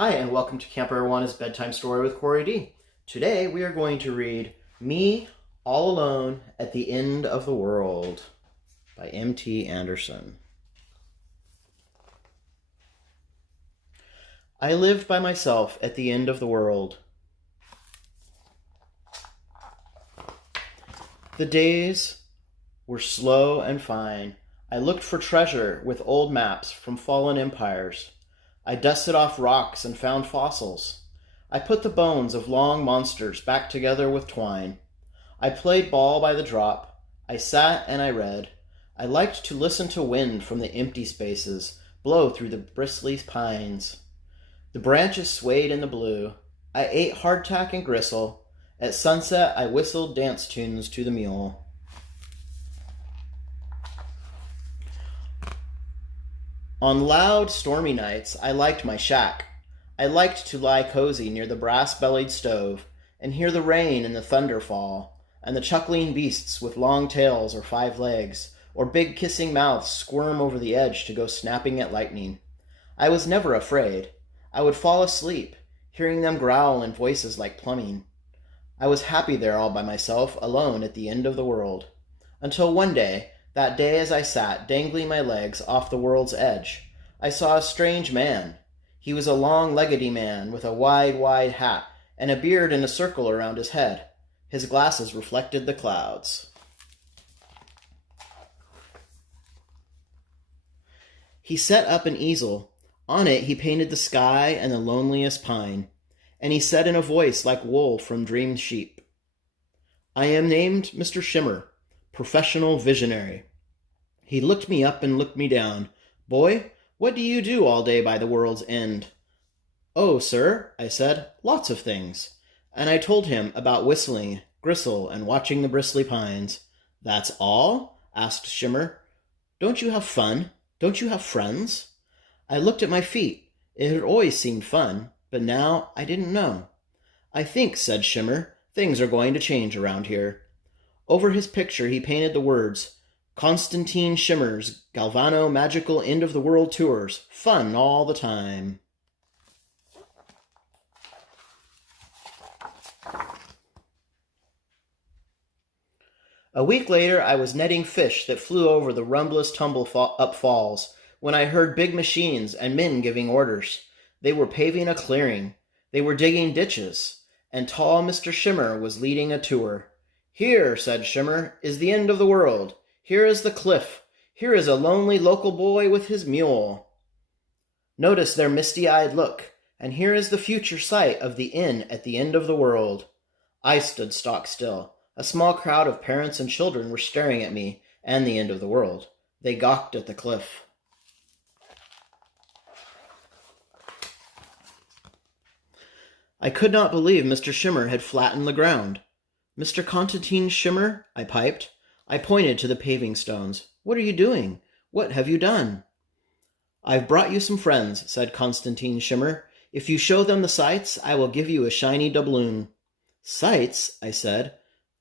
Hi, and welcome to Camp Arowana's Bedtime Story with CoreyD. Today we are going to read Me All Alone at the End of the World by M.T. Anderson. I lived by myself at the end of the world. The days were slow and fine. I looked for treasure with old maps from fallen empires. I dusted off rocks and found fossils. I put the bones of long monsters back together with twine. I played ball by the drop. I sat and I read. I liked to listen to wind from the empty spaces blow through the bristly pines. The branches swayed in the blue. I ate hardtack and gristle. At sunset I whistled dance tunes to the mule. On loud, stormy nights, I liked my shack. I liked to lie cozy near the brass-bellied stove and hear the rain and the thunder fall, and the chuckling beasts with long tails or 5 legs, or big kissing mouths squirm over the edge to go snapping at lightning. I was never afraid. I would fall asleep, hearing them growl in voices like plumbing. I was happy there all by myself, alone at the end of the world. Until one day, that day as I sat dangling my legs off the world's edge, I saw a strange man. He was a long-leggedy man with a wide hat and a beard in a circle around his head. His glasses reflected the clouds. He set up an easel. On it he painted the sky and the loneliest pine, and he said in a voice like wool from dreamed sheep, "I am named Mr. Shimmer, professional visionary." He looked me up and looked me down. "Boy, what do you do all day by the world's end?" "Oh, sir," I said, "lots of things." And I told him about whistling, gristle, and watching the bristly pines. "That's all?" asked Shimmer. "Don't you have fun? Don't you have friends?" I looked at my feet. It had always seemed fun, but now I didn't know. "I think," said Shimmer, "things are going to change around here." Over his picture he painted the words, "Constantine Shimmer's Galvano Magical End of the World Tours. Fun all the time." A week later, I was netting fish that flew over the rumblous tumble-up falls when I heard big machines and men giving orders. They were paving a clearing. They were digging ditches. And tall Mr. Shimmer was leading a tour. "Here," said Shimmer, "is the end of the world. Here is the cliff. Here is a lonely local boy with his mule. Notice their misty-eyed look, and here is the future sight of the inn at the end of the world." I stood stock still. A small crowd of parents and children were staring at me and the end of the world. They gawked at the cliff. I could not believe Mr. Shimmer had flattened the ground. "Mr. Constantine Shimmer," I piped. I pointed to the paving stones. "What are you doing? What have you done?" "I've brought you some friends," said Constantine Shimmer. "If you show them the sights, I will give you a shiny doubloon." "Sights?" I said.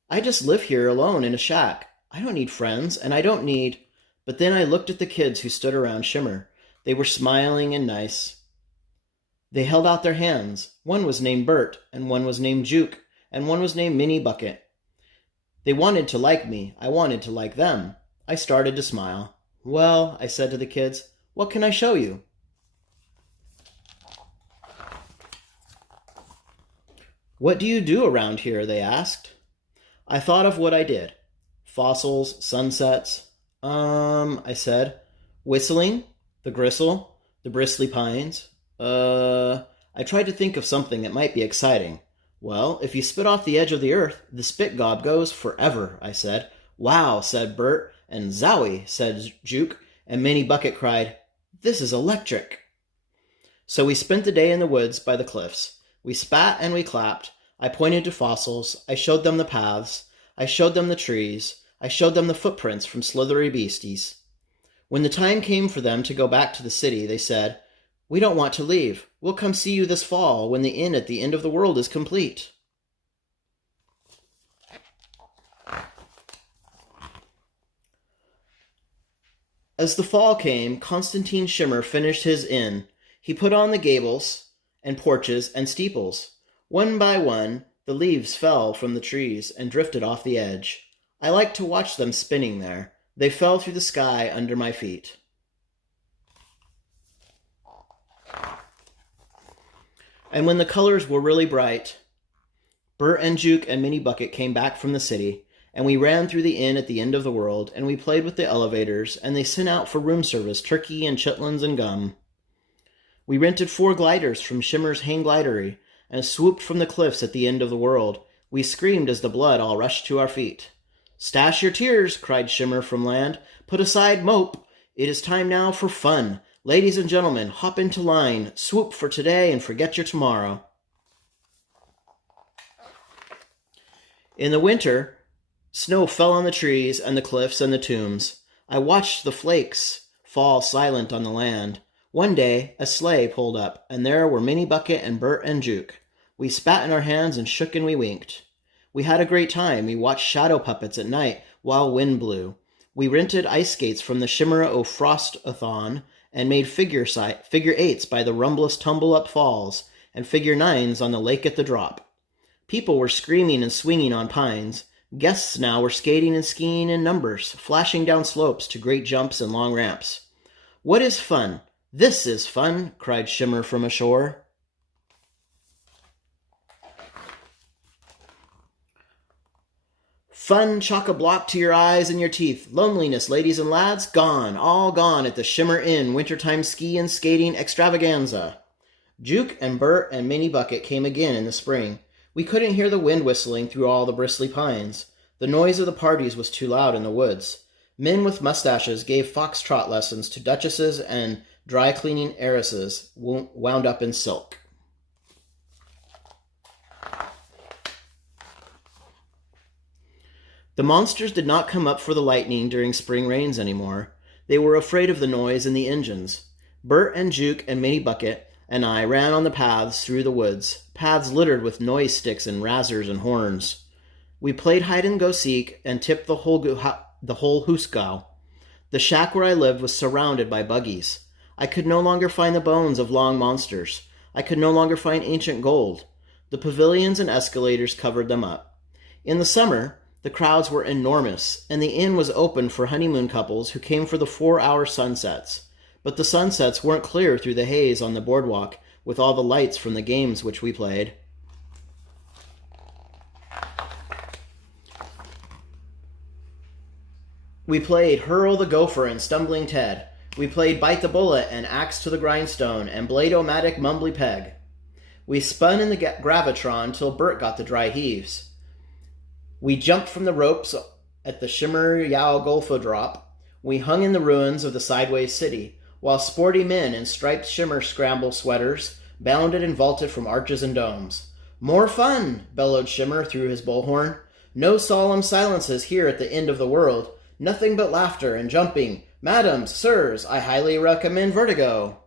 "I just live here alone in a shack. I don't need friends, and I don't need—" But then I looked at the kids who stood around Shimmer. They were smiling and nice. They held out their hands. One was named Bert, and one was named Juke, and one was named Minnie Bucket. They wanted to like me. I wanted to like them. I started to smile. "Well," I said to the kids, "what can I show you?" "What do you do around here?" they asked. I thought of what I did. Fossils, sunsets. I said, whistling, the gristle, the bristly pines. I tried to think of something that might be exciting. "Well, if you spit off the edge of the earth, the spit gob goes forever," I said. "Wow," said Bert, and "Zowie," said Juke, and Minnie Bucket cried, "This is electric." So we spent the day in the woods by the cliffs. We spat and we clapped. I pointed to fossils. I showed them the paths. I showed them the trees. I showed them the footprints from slithery beasties. When the time came for them to go back to the city, they said, "We don't want to leave. We'll come see you this fall when the inn at the end of the world is complete." As the fall came, Constantine Shimmer finished his inn. He put on the gables and porches and steeples. One by one, the leaves fell from the trees and drifted off the edge. I liked to watch them spinning there. They fell through the sky under my feet. And when the colors were really bright, Bert and Juke and Minnie Bucket came back from the city, and we ran through the inn at the end of the world, and we played with the elevators, and they sent out for room service turkey and chitlins and gum. We rented 4 gliders from Shimmer's hang glidery, and swooped from the cliffs at the end of the world. We screamed as the blood all rushed to our feet. "Stash your tears," cried Shimmer from land. "Put aside mope. It is time now for fun. Ladies and gentlemen, hop into line. Swoop for today and forget your tomorrow." In the winter, snow fell on the trees and the cliffs and the tombs. I watched the flakes fall silent on the land. One day, a sleigh pulled up, and there were Minnie Bucket and Bert and Juke. We spat in our hands and shook and we winked. We had a great time. We watched shadow puppets at night while wind blew. We rented ice skates from the Shimmer o' Frost-a-thon and made figure 8s by the Rumblous Tumble-Up Falls and figure 9s on the lake at the drop. People were screaming and swinging on pines. Guests now were skating and skiing in numbers, flashing down slopes to great jumps and long ramps. "What is fun? This is fun," cried Shimmer from ashore. Fun chock-a-block to your eyes and your teeth. Loneliness, ladies and lads, gone, all gone at the Shimmer Inn wintertime ski and skating extravaganza. Juke and Bert and Minnie Bucket came again in the spring. We couldn't hear the wind whistling through all the bristly pines. The noise of the parties was too loud in the woods. Men with mustaches gave foxtrot lessons to duchesses and dry-cleaning heiresses wound up in silk. The monsters did not come up for the lightning during spring rains anymore. They were afraid of the noise and the engines. Bert and Juke and Minnie Bucket and I ran on the paths through the woods, paths littered with noise sticks and razzers and horns. We played hide-and-go-seek and tipped the whole hoosegow. The shack where I lived was surrounded by buggies. I could no longer find the bones of long monsters. I could no longer find ancient gold. The pavilions and escalators covered them up. In the summer, the crowds were enormous, and the inn was open for honeymoon couples who came for the 4-hour sunsets. But the sunsets weren't clear through the haze on the boardwalk with all the lights from the games which we played. We played Hurl the Gopher and Stumbling Ted. We played Bite the Bullet and Axe to the Grindstone and Blade-O-Matic Mumbly Peg. We spun in the gravitron till Bert got the dry heaves. We jumped from the ropes at the Shimmer Yow Golfo Drop. We hung in the ruins of the Sideways City, while sporty men in striped Shimmer scramble sweaters bounded and vaulted from arches and domes. "More fun!" bellowed Shimmer through his bullhorn. "No solemn silences here at the end of the world. Nothing but laughter and jumping. Madams, sirs, I highly recommend Vertigo."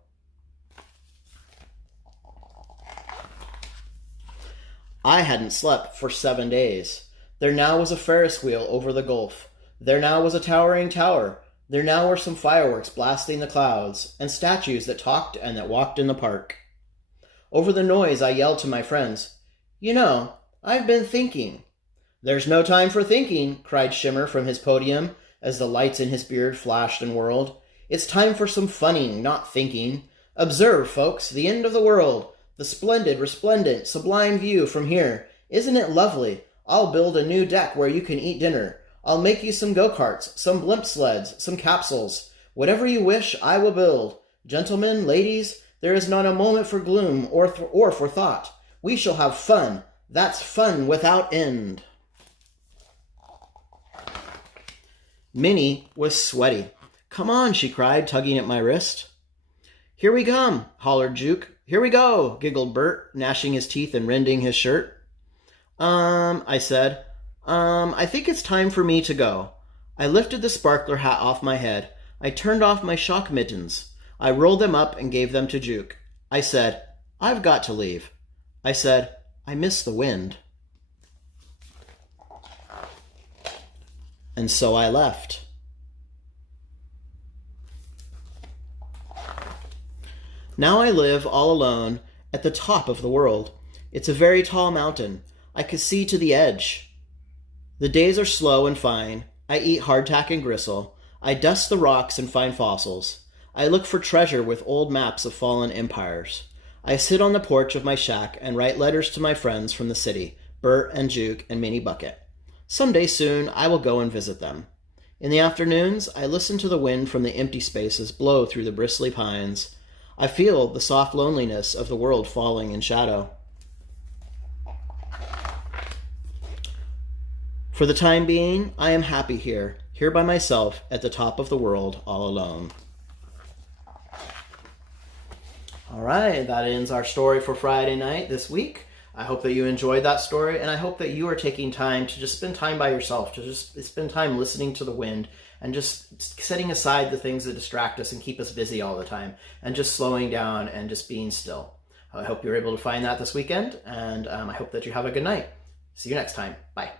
I hadn't slept for 7 days. There now was a Ferris wheel over the gulf. There now was a towering tower. There now were some fireworks blasting the clouds, and statues that talked and that walked in the park. Over the noise, I yelled to my friends, "You know, I've been thinking." "There's no time for thinking," cried Shimmer from his podium as the lights in his beard flashed and whirled. "It's time for some funning, not thinking. Observe, folks, the end of the world. The splendid, resplendent, sublime view from here. Isn't it lovely? I'll build a new deck where you can eat dinner. I'll make you some go-karts, some blimp sleds, some capsules. Whatever you wish, I will build. Gentlemen, ladies, there is not a moment for gloom or for thought. We shall have fun. That's fun without end." Minnie was sweaty. "Come on," she cried, tugging at my wrist. "Here we come," hollered Juke. "Here we go," giggled Bert, gnashing his teeth and rending his shirt. I said, I think it's time for me to go." I lifted the sparkler hat off my head. I turned off my shock mittens. I rolled them up and gave them to Juke. I said, "I've got to leave." I said, "I miss the wind." And so I left. Now I live all alone at the top of the world. It's a very tall mountain. I could see to the edge. The days are slow and fine. I eat hardtack and gristle. I dust the rocks and find fossils. I look for treasure with old maps of fallen empires. I sit on the porch of my shack and write letters to my friends from the city, Bert and Juke and Minnie Bucket. Someday soon I will go and visit them. In the afternoons, I listen to the wind from the empty spaces blow through the bristly pines. I feel the soft loneliness of the world falling in shadow. For the time being, I am happy here by myself at the top of the world, all alone. All right, that ends our story for Friday night this week. I hope that you enjoyed that story, and I hope that you are taking time to just spend time by yourself, to just spend time listening to the wind and just setting aside the things that distract us and keep us busy all the time, and just slowing down and just being still. I hope you're able to find that this weekend, and I hope that you have a good night. See you next time. Bye.